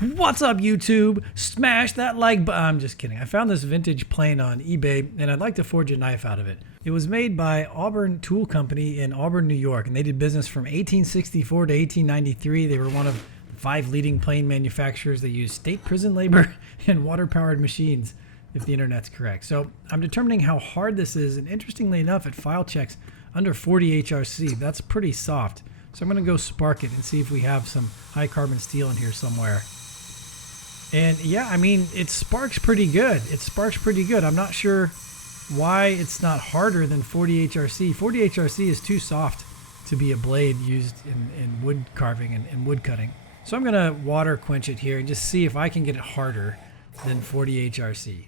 What's up, YouTube? Smash that like button. I'm just kidding. I found this vintage plane on eBay and I'd like to forge a knife out of it. It was made by Auburn Tool Company in Auburn, New York, and they did business from 1864 to 1893. They were one of 5 leading plane manufacturers that used state prison labor and water-powered machines, if the internet's correct. So I'm determining how hard this is, and interestingly enough, it file checks under 40 HRC. That's pretty soft. So I'm going to go spark it and see if we have some high carbon steel in here somewhere. And yeah, I mean, it sparks pretty good. It sparks pretty good. I'm not sure why it's not harder than 40 HRC. 40 HRC is too soft to be a blade used in wood carving and wood cutting. So I'm going to water quench it here and just see if I can get it harder than 40 HRC.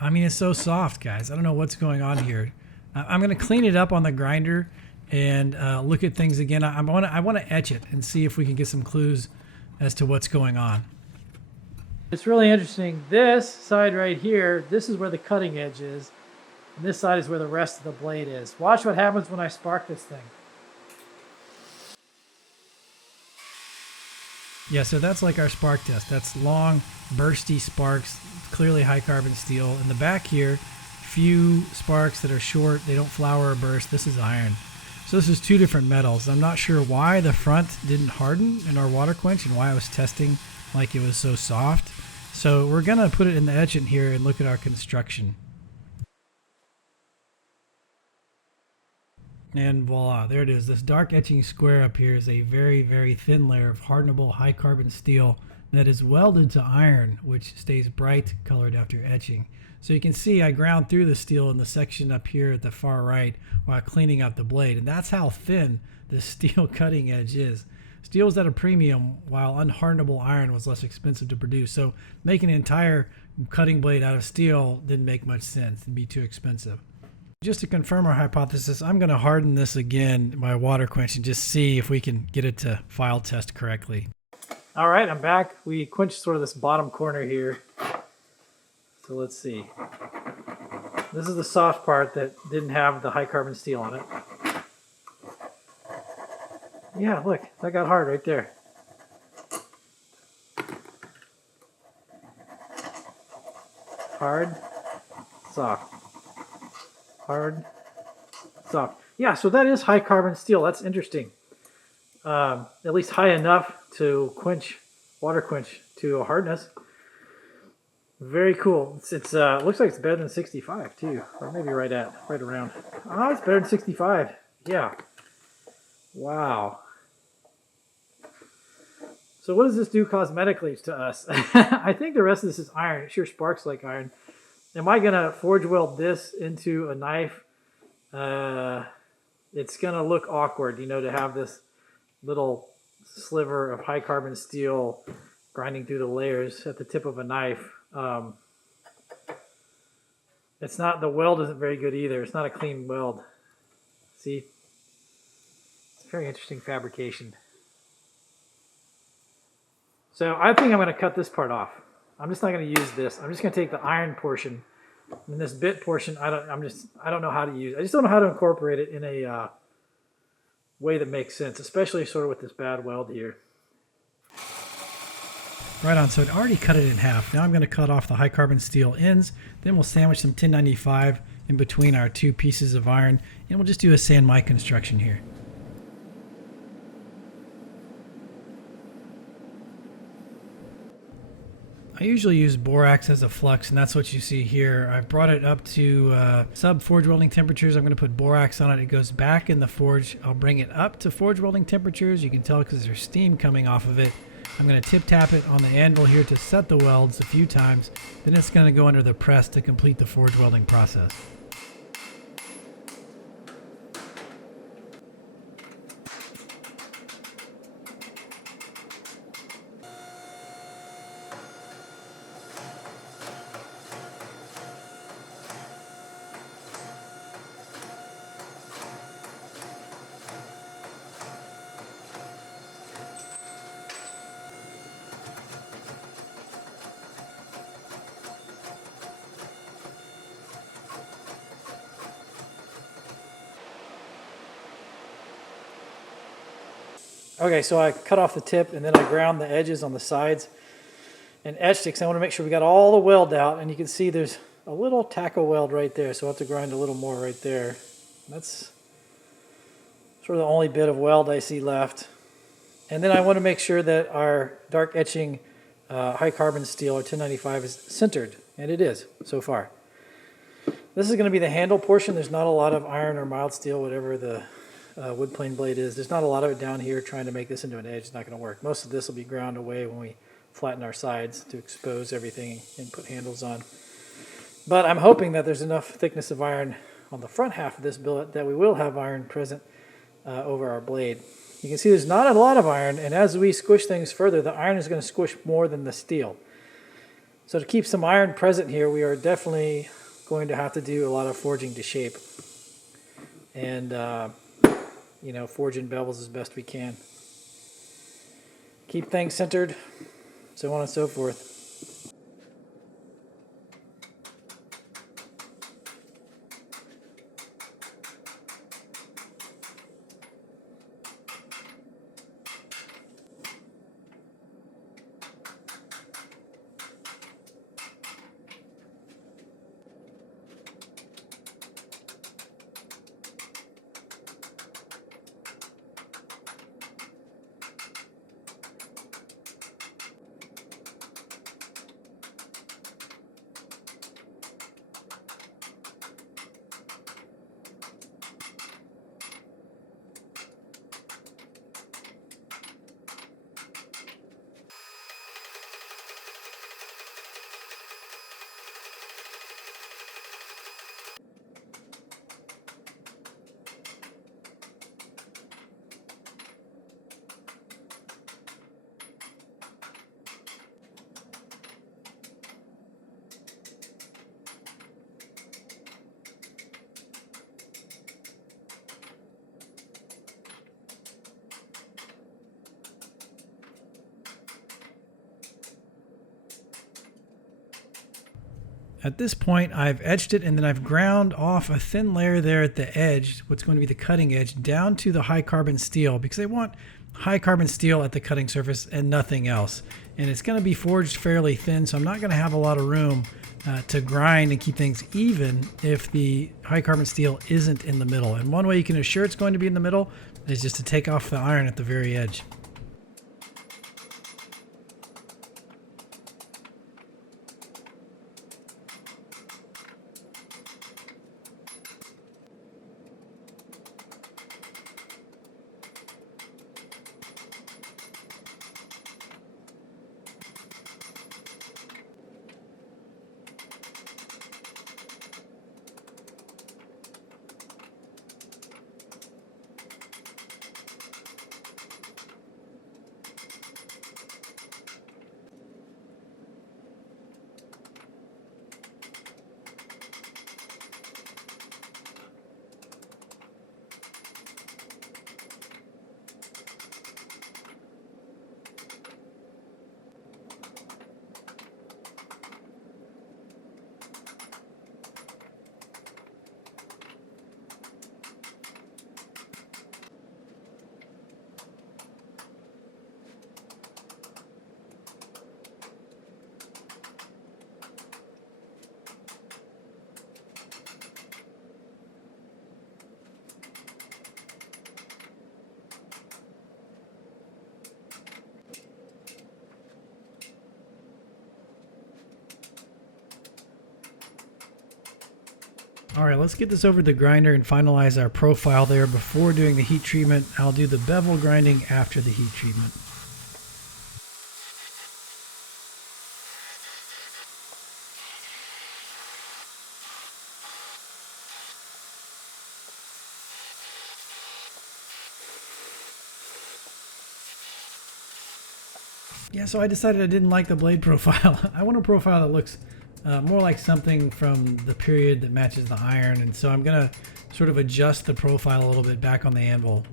I mean, it's so soft, guys. I don't know what's going on here. I'm going to clean it up on the grinder and look at things again. I want to etch it and see if we can get some clues as to what's going on. It's really interesting. This side right here, this is where the cutting edge is, and this side is where the rest of the blade is. Watch what happens when I spark this thing. Yeah, so that's like our spark test. That's long, bursty sparks, clearly high carbon steel. In the back here, few sparks that are short, they don't flower or burst. This is iron. So this is 2 different metals. I'm not sure why the front didn't harden in our water quench and why I was testing like it was so soft. So we're gonna put it in the etchant here and look at our construction. And voila, there it is. This dark etching square up here is a very, very thin layer of hardenable high carbon steel that is welded to iron, which stays bright colored after etching. So you can see I ground through the steel in the section up here at the far right while cleaning up the blade. And that's how thin the steel cutting edge is. Steel was at a premium while unhardenable iron was less expensive to produce. So making an entire cutting blade out of steel didn't make much sense. It'd be too expensive. Just to confirm our hypothesis, I'm going to harden this again by water quench and just see if we can get it to file test correctly. All right, I'm back. We quenched sort of this bottom corner here. So let's see. This is the soft part that didn't have the high carbon steel on it. Yeah, look, that got hard right there. Hard, soft. Hard, soft. Yeah, so that is high carbon steel. That's interesting. At least high enough to quench, water quench to a hardness. Very cool. It's looks like it's better than 65 too, or maybe right around. Oh, it's better than 65. Yeah. Wow. So what does this do cosmetically to us? I think the rest of this is iron. It sure sparks like iron. Am I gonna forge weld this into a knife? It's gonna look awkward, you know, to have this little sliver of high carbon steel grinding through the layers at the tip of a knife. It's not, the weld isn't very good either. It's not a clean weld. See? It's a very interesting fabrication. So I think I'm going to cut this part off. I'm just not going to use this. I'm just going to take the iron portion, and this bit portion, I don't know how to use it. I just don't know how to incorporate it in a way that makes sense, especially sort of with this bad weld here. Right on, so it already cut it in half. Now I'm going to cut off the high carbon steel ends, then we'll sandwich some 1095 in between our 2 pieces of iron, and we'll just do a sand mic construction here. I usually use borax as a flux, and that's what you see here. I've brought it up to sub forge welding temperatures. I'm going to put borax on it. It goes back in the forge. I'll bring it up to forge welding temperatures. You can tell because there's steam coming off of it. I'm going to tip tap it on the anvil here to set the welds a few times. Then it's going to go under the press to complete the forge welding process. Okay, so I cut off the tip and then I ground the edges on the sides and etched it because I want to make sure we got all the weld out. And you can see there's a little taco weld right there, so I'll have to grind a little more right there. That's sort of the only bit of weld I see left. And then I want to make sure that our dark etching high carbon steel, or 1095, is centered, and it is so far. This is going to be the handle portion. There's not a lot of iron or mild steel, whatever the wood plane blade is. There's not a lot of it down here. Trying to make this into an edge is not going to work. Most of this will be ground away when we flatten our sides to expose everything and put handles on. But I'm hoping that there's enough thickness of iron on the front half of this billet that we will have iron present over our blade. You can see there's not a lot of iron, and as we squish things further, the iron is going to squish more than the steel. So to keep some iron present here, we are definitely going to have to do a lot of forging to shape. And, forge in bevels as best we can. Keep things centered, so on and so forth. At this point, I've etched it and then I've ground off a thin layer there at the edge, what's going to be the cutting edge, down to the high carbon steel, because I want high carbon steel at the cutting surface and nothing else. And it's going to be forged fairly thin, so I'm not going to have a lot of room to grind and keep things even if the high carbon steel isn't in the middle. And one way you can assure it's going to be in the middle is just to take off the iron at the very edge. All right, let's get this over the grinder and finalize our profile there before doing the heat treatment. I'll do the bevel grinding after the heat treatment. Yeah, so I decided I didn't like the blade profile. I want a profile that looks more like something from the period that matches the iron, and so I'm gonna sort of adjust the profile a little bit back on the anvil.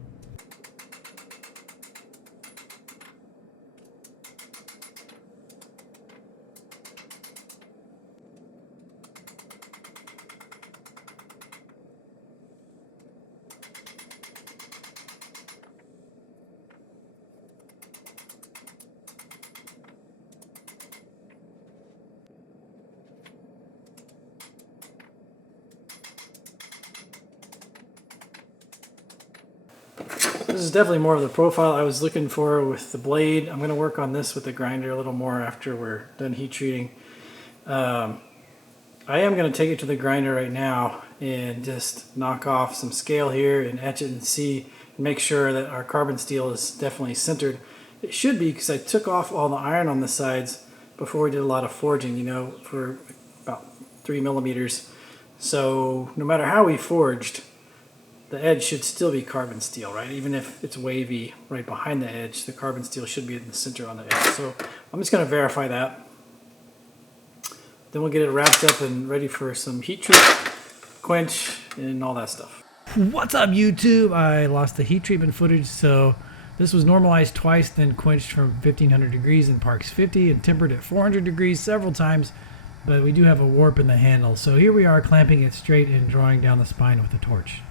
This is definitely more of the profile I was looking for with the blade. I'm going to work on this with the grinder a little more after we're done heat treating. I am going to take it to the grinder right now and just knock off some scale here and etch it and see and make sure that our carbon steel is definitely centered. It should be, because I took off all the iron on the sides before we did a lot of forging, you know, for about 3 millimeters. So no matter how we forged, the edge should still be carbon steel, right? Even if it's wavy right behind the edge, the carbon steel should be in the center on the edge. So I'm just going to verify that. Then we'll get it wrapped up and ready for some heat treat, quench, and all that stuff. What's up, YouTube? I lost the heat treatment footage, so this was normalized twice, then quenched from 1500 degrees in Parks 50 and tempered at 400 degrees several times, but we do have a warp in the handle. So here we are clamping it straight and drawing down the spine with a torch.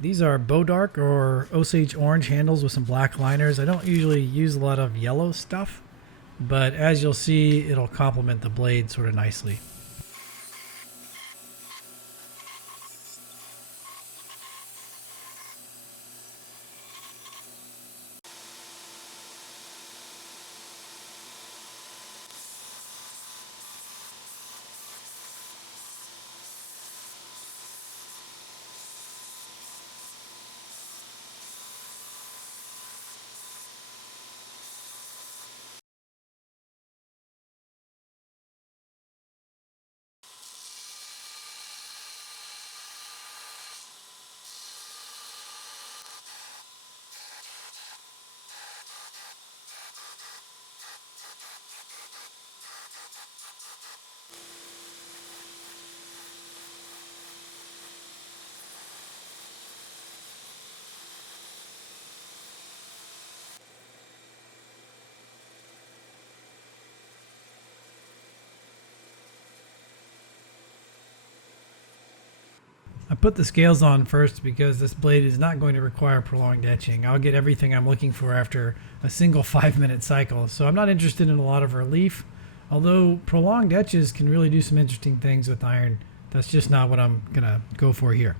These are Bodark or Osage orange handles with some black liners. I don't usually use a lot of yellow stuff, but as you'll see, it'll complement the blade sort of nicely. I put the scales on first because this blade is not going to require prolonged etching. I'll get everything I'm looking for after a single 5-minute cycle. So I'm not interested in a lot of relief, although prolonged etches can really do some interesting things with iron. That's just not what I'm gonna go for here.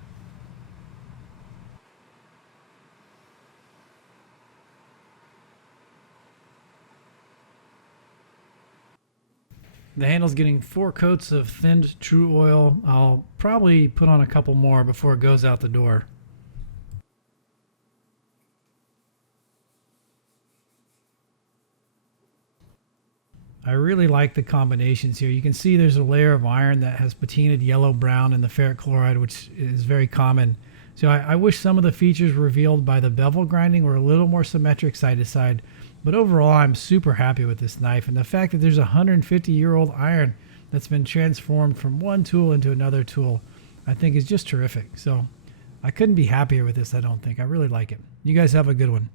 The handle's getting 4 coats of thinned true oil. I'll probably put on a couple more before it goes out the door. I really like the combinations here. You can see there's a layer of iron that has patinaed yellow brown and the ferric chloride, which is very common. So I wish some of the features revealed by the bevel grinding were a little more symmetric side to side. But overall, I'm super happy with this knife, and the fact that there's a 150-year-old iron that's been transformed from one tool into another tool, I think is just terrific. So I couldn't be happier with this, I don't think. I really like it. You guys have a good one.